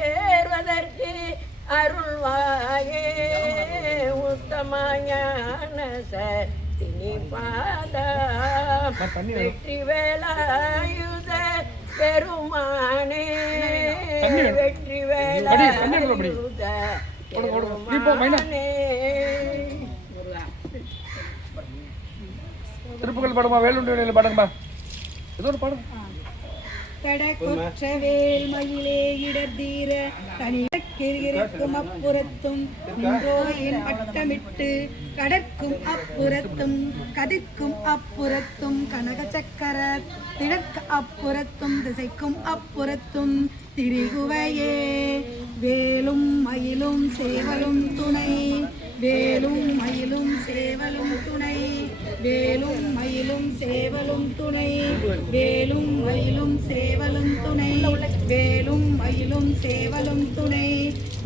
சேர்வதற்கு அருள்வாயே உத்தமயான சத்தினி பாதா வெற்றி வேலாயுத பெருமானே வெற்றி வேலாயுத பெருமானே. திருப்புகள் பாடுமா, வேலுண்டு பாடுங்கம்மா, ஏதோ ஒரு பாடுங்க. கடற்கொற்றவேல் மயிலே இடர்தீர தனிக்கும் அப்புறத்தும் நின்றோயின் அட்டமிட்டு கடற்கும் அப்புறத்தும் கதிர்க்கும் அப்புறத்தும் கனக சக்கர திடற்க அப்புறத்தும் திசைக்கும் அப்புறத்தும் திரிகுவையே வேலும் மயிலும் சேவலும் துணை வேலும் மயிலும் சேவலும் துணை வேலும் மயிலும் சேவலும் துணை வேலும் மயிலும் சேவலும் துணை வேலும் மயிலும் சேவலும் துணை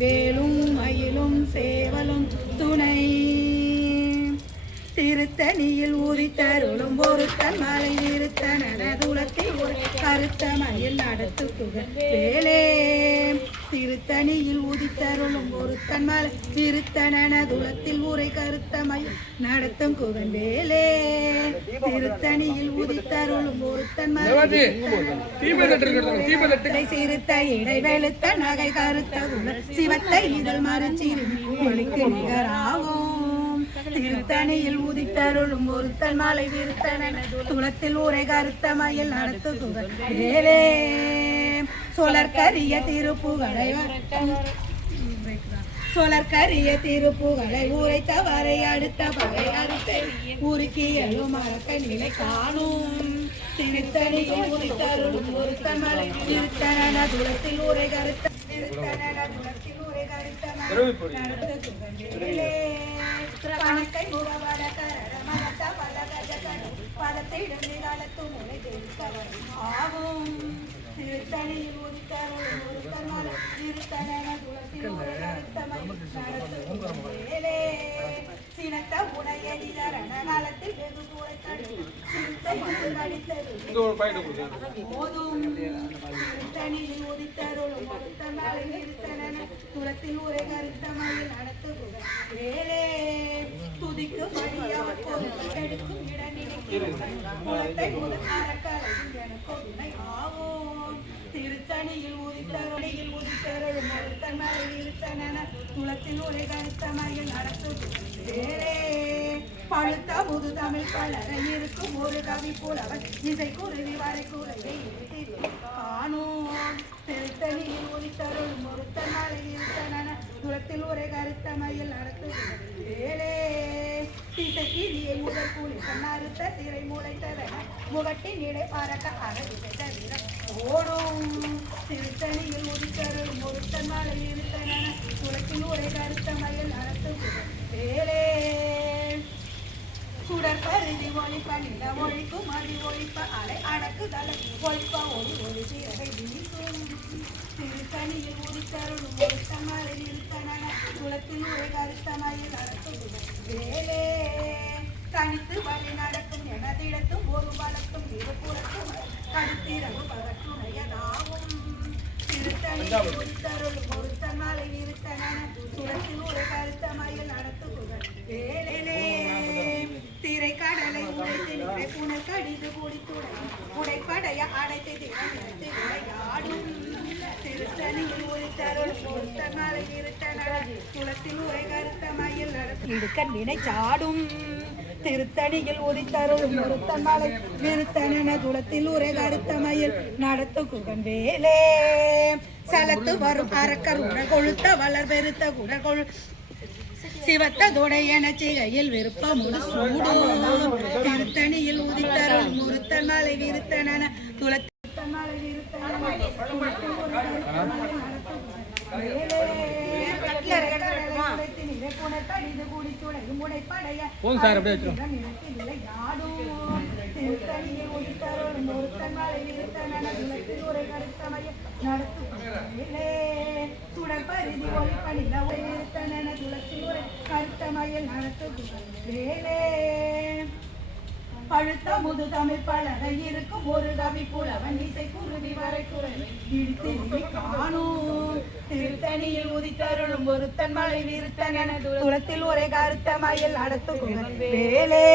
வேலும் மயிலும் சேவலும் துணை. திருத்தணியில் உதித்தருளும் ஒருத்தன் மலை நிறுத்தனதுலத்தில் ஒரு கருத்த மயில் நடத்துகுக வேலே திருத்தணியில் உதித்தருளும் ஒருத்தன் மலை நிறுத்தனதுலத்தில் உரை கருத்த மயில் நடத்தும் குகன் வேலே திருத்தணியில் உதித்தருளும் ஒருத்தன் மலை சிறுத்த இடை வெளுத்த நகை கருத்த குல சிவத்தை இதழ் மறுச்சிறு ஒளிக்கு நிகராகும் திருத்தணியில் உதித்தருளும் ஒருத்தன் மலை விருத்தன துளத்தில் உரை கருத்த மயில் நடத்துகுக வேலே சொலற்கரிய திருப்புகளை சொலற்கரிய திருப்புகளை உரைத்தவரை அடுத்த வகை அறுத்தை உருக்கி எழும் மறக்க நிலை காணும் திருத்தணியில் உதித்தருளும் ஒருத்தன் மலை விருத்தன துளத்தில் உரை கருத்த துளத்தில் உரை கருத்த கணக்கை முகவட கரட மகத்த பல கஜகடு பதத்திடம் நிகாலத்து முனை தெரிவித்தவர் ஆகும் திருத்தணியில் உதித்தருள் ஒருத்தன் மலை திருத்தன துளத்தில் ஒரு கருத்தமை நடத்துவேலே சினத்த உனையடிதரண காலத்தில் வெகு கூரை கடித்து சிறுத்தை கடித்தது போதும் திருத்தணியில் உதித்தருள் ஒருத்தன் மலை திருத்தன துளத்தில் உரை கருத்தமையில் நடத்துகுக வேலே துதிக்கு மடியவர் எடுக்கும் இட நினைக்கிறேன் குலத்தை முதல் அறக்கரையும் எனக்கு துணை ஆகும் திருத்தணியில் உதித்தருளியில் உதித்தருளும் ஒருத்தன் மலை இருத்தன குலத்தில் உரை கருத்தமையில் நடத்துகுக வேலே பழுத்த முது தமிழ் பலரை இருக்கும் ஒரு கவி புலவர் இசை குருவி வரை குறையை காணும் திருத்தணியில் உதித்தருளும் ஒருத்தன் மலை இருத்தன துளத்தில் உரை கருத்தமையில் நடத்துகுக வேலே திசைக்கிரியை முதல் கூலி சன்னாருத்த சிறை முளைத்ததன முகட்டின் இடை பறக்க அறவிசை தவிர ஓடும் திருத்தணியில் உதித்தருளும் ஒருத்தன் மலை இருத்தன துளத்தில் உரை கருத்தமையில் நடத்துகுக வேலே சுடற்பருதி ஒழிப்ப நில ஒழிக்கும் மதி ஒழிப்ப அலை அடக்குதல ஒழிப்ப ஒளி ஒளி சிறகை வீசும் திருத்தணியில் உதித்தருளும் ஒருத்தன் மலை இருத்தன குலத்தில் உரை கருத்தமையில் நடத்துகுக வேலே தனித்து வழி நடக்கும் எனதிடத்தும் ஒரு பலத்தும் இருபுறத்தும் கடுத்திரவு பகற்றுணையதாகும் திருத்தணியில் உதித்தருளும் ஒருத்தன் மலை இருத்தன குலத்தில் உரை கருத்தமையில் நடத்துகுக வேலே திரை கடலை உடைத்து நிறை புனல் கடிது குடித்துடை உடைப்படைய அடைத்து திறந்து விளையாடும் திருத்தணியில் உரித்தருள் ஒருத்தன் மலை நிறுத்தன குலத்தில் உரை கருத்த மயில் நடத்த வினை சாடும் திருத்தணியில் உதித்தருள் ஒருத்தன் மலை விருத்தன குலத்தில் உரை கருத்த மயில் நடத்து குகன் வேலே சலத்து வரும் அரக்கர் உட கொழுத்த வளர் பெருத்த குட கொழு சிவத்ததோடைய செய்கையில் விருப்பமுடு சூடும் திருத்தணியில் உதித்தருள் முருத்தன் மலை விருத்தன துளத்தன் மலை சுடற்பருதி ஒளிப்பணில உயர்த்தன துளத்தில் ஒரு கருத்தமையில் நடத்துகுக வேலே பழுத்த முது தமிழ் பழக இருக்கும் ஒரு கவி புலவன் இசை குருவி வரை குரல் இடித்து காணும் திருத்தணியில் உதித்தருளும் ஒருத்தன் மலை விருத்தன் என துளத்தில் ஒரே கருத்த மயில் நடத்து வேலே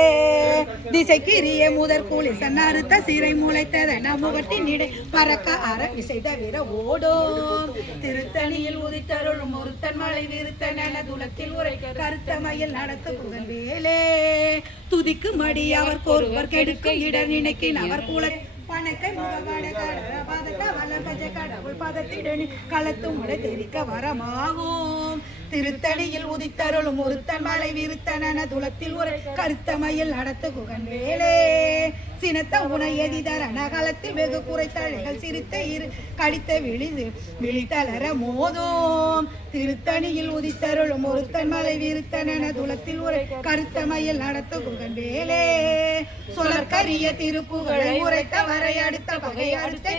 திசைக்கிரிய முதற் குளிசன் அறுத்த சிறை முளைத்ததென முகட்டின் இடை பறக்க அற விசை தவிர ஓடும் திருத்தணியில் உதித்தருளும் ஒருத்தன் மலை விருத்தன் என துளத்தில் உரை கருத்த மயில் நடத்து புகழ் வேலே துதிக்கு மடி அவர் ஒருவர் கெடுக்கும் இடர் நினைக்கின் அவர் குல பணக்கை முகவாட கடற பதக்க வல்லகஜ கடவுள் பதத்திடனி களத்து முளை தெரிக்க வரமாகும் திருத்தணியில் உதித்தருளும் ஒருத்தன் மலை விருத்தன துளத்தில் ஒரு கருத்தமையில் நடத்து குகன் வேலே சினத்த உனை எதிதரன களத்தில் வெகு குறைத்தழைகள் சிரித்த இரு கடித்த விழித்தளர மோதும் திருத்தணியில் உதித்தருளும் ஒருத்தன் மலை விருத்தன துளத்தில் ஒரு கருத்தமையில் நடத்து குகன் வேலே சுழற்கரிய திருப்புகழை உரைத்த வரை அடுத்த வகை அடுத்த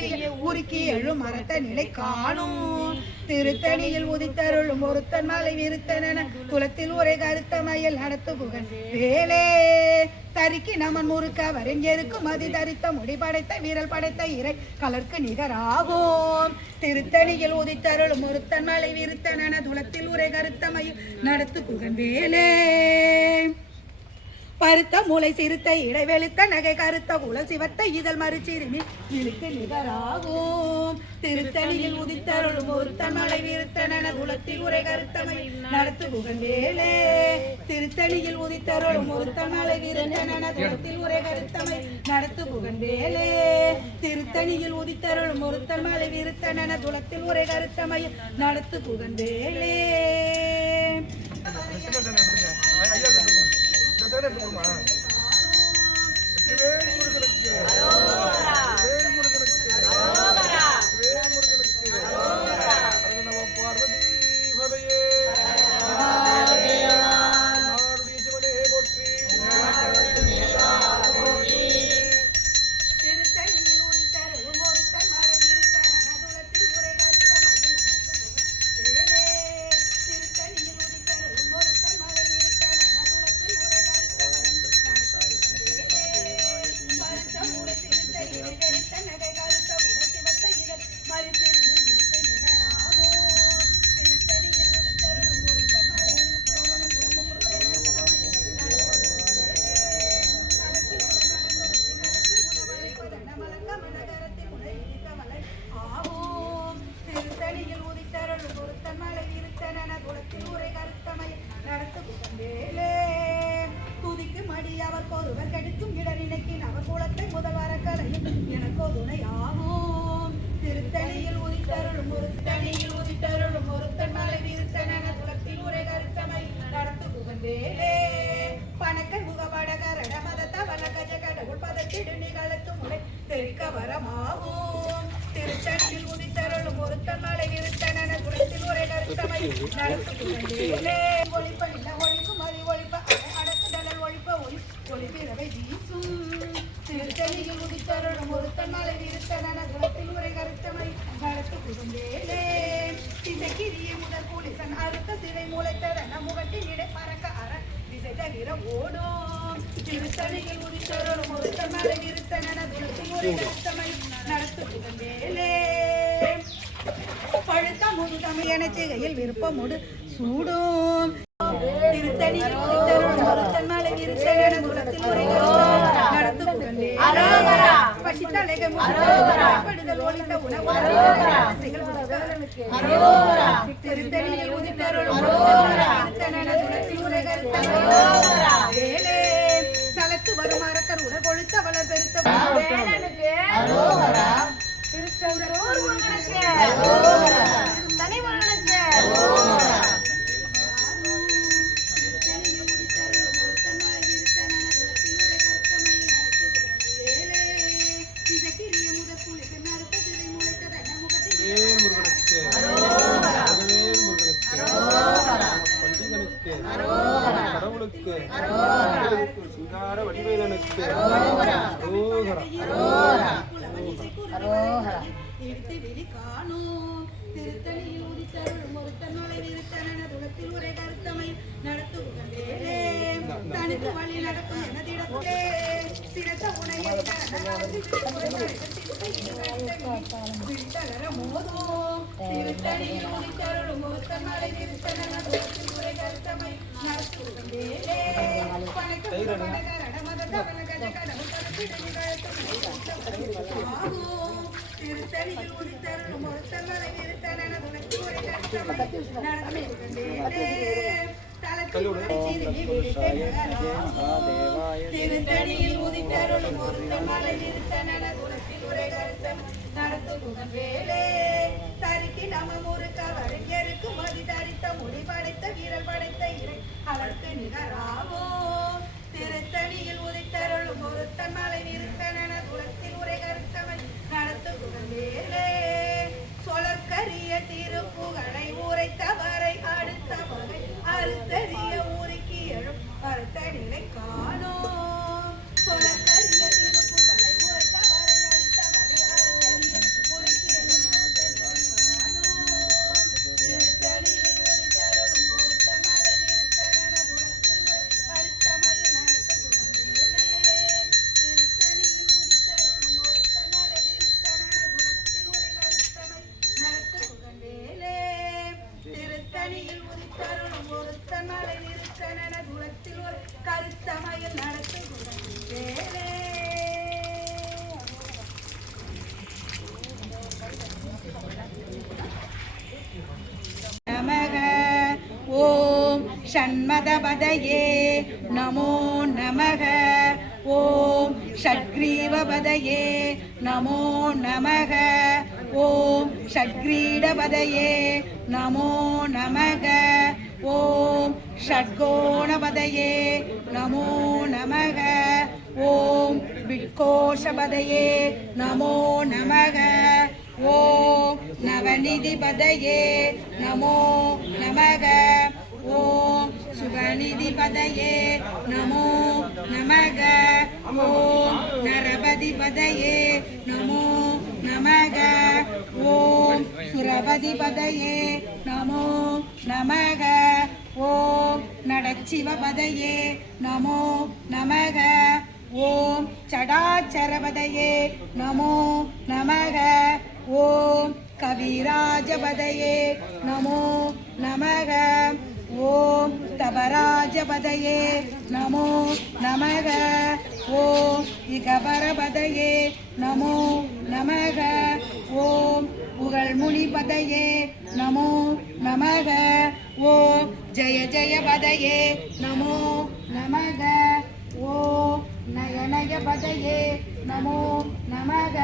உருக்கி எழும் மரத்த நிலை காணும் திருத்தணியில் உதித்தருளும் ஒருத்தன் மலை விருத்தன குலத்தில் ஒரே கருத்தமையில் நடத்து புகன் வேலே தரிக்கி நமன் முறுக்க வரைஞருக்கும் மதி தரித்த முடி படைத்த வீரல் படைத்த இறை கலர்க்கு நிகராகும் திருத்தணியில் உதித்தருளும் ஒருத்தன் மலை விருத்தன குலத்தில் ஒரே கருத்தமையில் நடத்து புகன் வேலே பருத்த மூளை சிறுத்த இடைவெளித்த நகை கருத்த குல சிவத்த இதழ் மறுச்சிறுமி இழுக்கு நிகராகும் திருத்தணியில் உதித்தருளும் ஒருத்தன் மலை விருத்தன குலத்தில் உரை கருத்தமை நடத்து புகழ் வேலே திருத்தணியில் உதித்தருளும் ஒருத்தன் மலை விருத்தன குலத்தில் உரை கருத்தமை நடத்து புகழ் வேலே திருத்தணியில் உதித்தருளும் ஒருத்தன் மலை விருத்தன குலத்தில் உரை கருத்தமை நடத்து புகழ் வேலே துதிக்கு மடி அவர் ஒருவர் கெடுக்கும் இடர் நினைக்கின் அவர் குலத்தை முதல்வர கலையும் எனக்கோ துணையாகும் திருத்தணியில் உதித்தருளும் ஒருத்தன் மலை விருத்தன குலத்தில் உரை கருத்தமை நடத்து புகழ் வேலே பணக்கை முகவாட கரட மதத்த வல்லகஜ கடவுள் பதத்திடு நிகழத்து முறை தெரிக்க வரமாகும் திருத்தணியில் உதித்தருளும் ஒருத்தன் மலை விருத்தன குலத்தில் உரை கருத்தமை நடத்து புகழ் வேலே ஒளிப்ப இல்ல ஒழிக்கும் மதி ஒழிப்ப அடக்குதல் ஒழிப்ப ஒளிப்பிறவை வீசும் திருத்தணியில் உதித்தருளும் ஒருத்தன் மலை விருத்தன குலத்தில் உரை கருத்தமை நடத்து புகழ் வேலே திசைக்கிரிய முதல் குளிசன் அறுத்த சிறை முளைத்ததன முகட்டின் இடை பறக்க அற திசை தவிர ஓடும் திருத்தணியில் உதித்தருளும் ஒருத்தன் மலை விருத்தன குலத்தில் உரை கருத்தமை நடத்து புகழ் வேலே பழுத்த முது தமிழ் செய்கையில் விருப்பமுடு சூடும் திருத்தணியில் உதித்தருளும் ஒருத்தன் மலை விருத்தன குலத்தில் உரை நடத்து புகழ் வேலே பசித்தலைக முகப்படுதல் ஒளித்த உணவு திருத்தணியில் உதித்தருளும் வேலே சலத்து வரும் அரக்கர் உடல் கொழுத்த வளர் பெருத்த கடவுளுக்கு சிங்கார வடிவேலனுக்கு எடுத்து வெளி காணும் திருத்தணியில் உதித்தருளும் ஒருத்தன் மலை விருத்தன துளத்தில் உரை கருத்தமை நடத்து வேலே தனித்து வழி நடக்கும் எனதிடத்திலே சினத்த உனையை விட்டலர மோதும் திருத்தணியில் உதித்தருளும் முகத்தன் மலை நிறுத்தன உரை கருத்தமை நடத்தும் வேலே வணக்கம் வணக்கரண மத தவன கஜ கடவுள் கடப்பிடனி கழுத்தம் திருத்தணியில் உதித்தருளும் முகத்தன் மலை நிறுத்தன உரை கருத்தமை நடத்தும் வேலே திருத்தணியில் உதித்தருளும் ஒருத்தன் மலை நிறுத்தன குலத்தில் உரை கருத்தம் நடத்தும் வேலே தரிக்கு நம முறுக்க வரையறுக்கு மதி தரித்த மொழி படைத்த வீரல் படைத்த இறை அவருக்கு நிகராவோ திருத்தணியில் உதித்தருளும் ஒருத்தன் மலை நிறுத்தன குலத்தில் உரை கருத்தமை நடத்தும் வேலே சொலற்கரிய திருப்புகழை உரைத்தவரை அடுத்த வகை அறுத்தறிய ஊருக்கு எழும் அறுத்த நிலை காணோம் சொலற்கரிய திருப்புகழை உரைத்தவரை அடுத்த வகை அறுத்தறிய ஊருக்கு எழும் அறுத்த நிலை காணோம் திருத்தணியில் உதித்தருளும் ஒருத்த மலை நிறுத்தன குலத்தில் உரை அறுத்தமையில் நடத்தும் வேலே திருத்தணியில் உதித்தருளும் ஒருத்த மலை நிறுத்தன குலத்தில் உரை அறுத்தமை நடத்தும் வேலே திருத்தணியில் உதித்தருளும் ஒருத்தன் மலை நிறுத்தன குலத்தில் ஒரு கருத்தமையில் நடத்தும் வேலே நமக ஓம் ஷண்மதபதயே நமோ நமக ஓம் ஷட்கிரீவபதயே நமோ நமக ஓம் ஷட்கிரீடபதயே நமோ நமக ஓம் ஷட்கோணபதயே நமோ நமக ஓம் விட்கோஷபதயே நமோ நமக ஓம் நவநிதிபதயே நமோ நமக ஓம் சுகநிதிபதயே நமோ நமக ஓம் நரபதிபதயே நமோ நமக ஓம் சுரபதிபதயே நமோ நமக ஓம் நடச்சிவபதயே நமோ நமக ஓம் சடாச்சரபதயே நமோ நமக ஓம் கவிராஜபதயே நமோ நமக ஓம் தபராஜபதயே நமோ நமக ஓம் இகபரபதயே நமோ நமக ஓம் புகழ்முனிபதயே நமோ நமக ஓம் ஜய ஜயபதயே நமோ நமக ஓம் நயனயபதயே நமோ நமக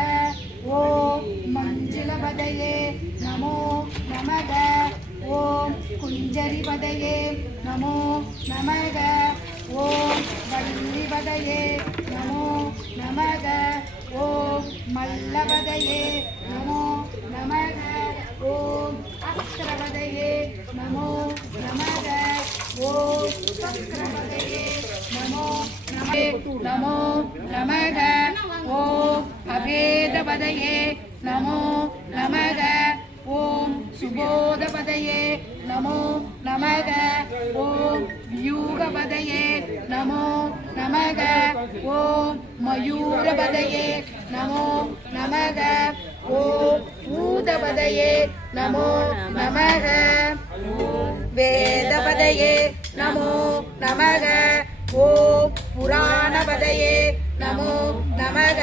ஓம் மஞ்சுளபதயே நமோ நமக ஓம் குஞ்சரிபதயே நமோ நமக ஓம் வள்ளிபதயே நமோ நமக ஓம் மல்லபதயே நமோ நமக ஓம் அஸ்திரபதயே நமோ நமக ஓம் சக்கரபதயே நமோ நமோ நமக ஓம் அபேதபதயே நமோ நமக ஓம் சுபோதபதயே நமோ நமக ஓம் வியூகபதயே நமோ நமக ஓம் மயூரபதயே நமோ நமக ஓம் பூதபதயே நமோ நமக வேதபதயே நமோ நமக ஓம் புராணபதயே நமோ நமக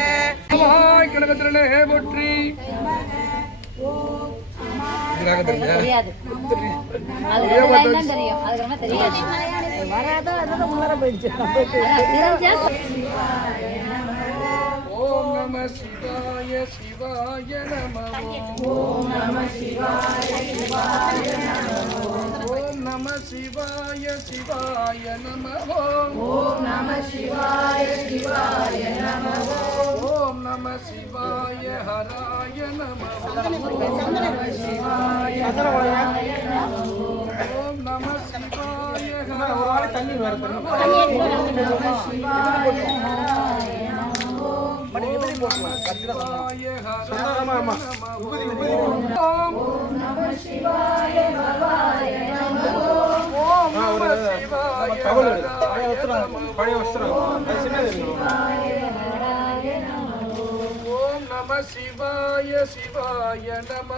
கனகத்திரளே போற்றி தெரியாது அது என்னன்னு தெரியும் அது ரொம்ப தெரியாது வராதோ அதனால முன்னர போயிடுச்சு ஓம் நம சிவாய சிவாய நம ஓம் நம சிவாய சிவாய நம ஓம் நம சிவாய சிவாய நம ஓம் நம சிவாய சிவாய நம ஓம் நம சிவாய ஹராய நம ஓம் நம சிவாய ஹராய நம ஓம் நம சிவாய தண்ணி நம சிவாய ஹராய நம சிவாய ஹராய ஓம் நம சிவாய பவாய நம ஓம் நம சிவாய பழைய வஸ்திரம் சிவாய சிவாய சிவாய நம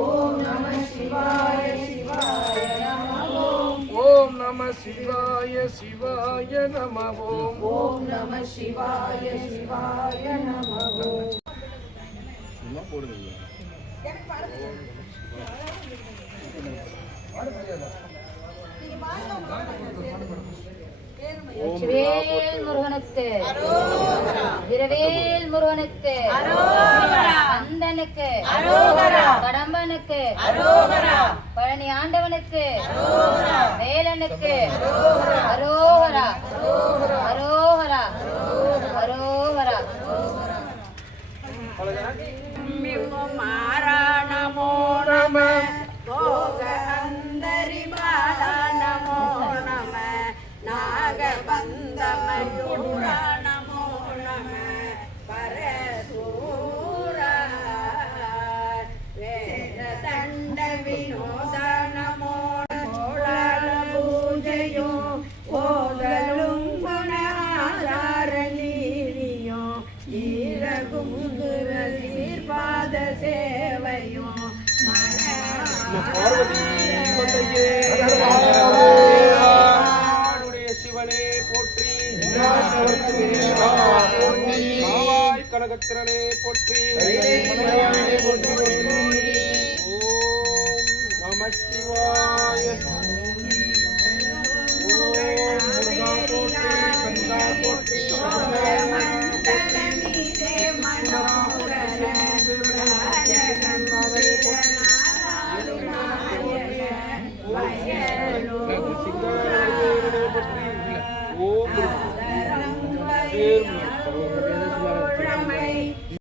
ஓம் நம சிவாய சிவாய நம ஓம் நம சிவாய சிவாய நம ஓம் நம சிவாய சிவாய நம வெற்றிவேல் முருகனுக்கு வீரவேல் முருகனுக்கு கந்தனுக்கு கடம்பனுக்கு பழனி ஆண்டவனுக்கு வேலனுக்கு அரோகரா அரோகரா அரோகரா நமோ நம போக அந்தரி மாலா நமோ நம நாகபந்த மயூரா நமோ நம பரசூரா வேததண்ட வினோத நமோ பூஜையோ ஓதலும் குணாதார நீதியோ ஈரகுங்குர சீர்பாத சேவையோ சிவனே போற்றி கனகத்திரனே போற்றி ஓம் நம சிவாய ஓம் முருகா போற்றி கந்தா போற்றி மனோகர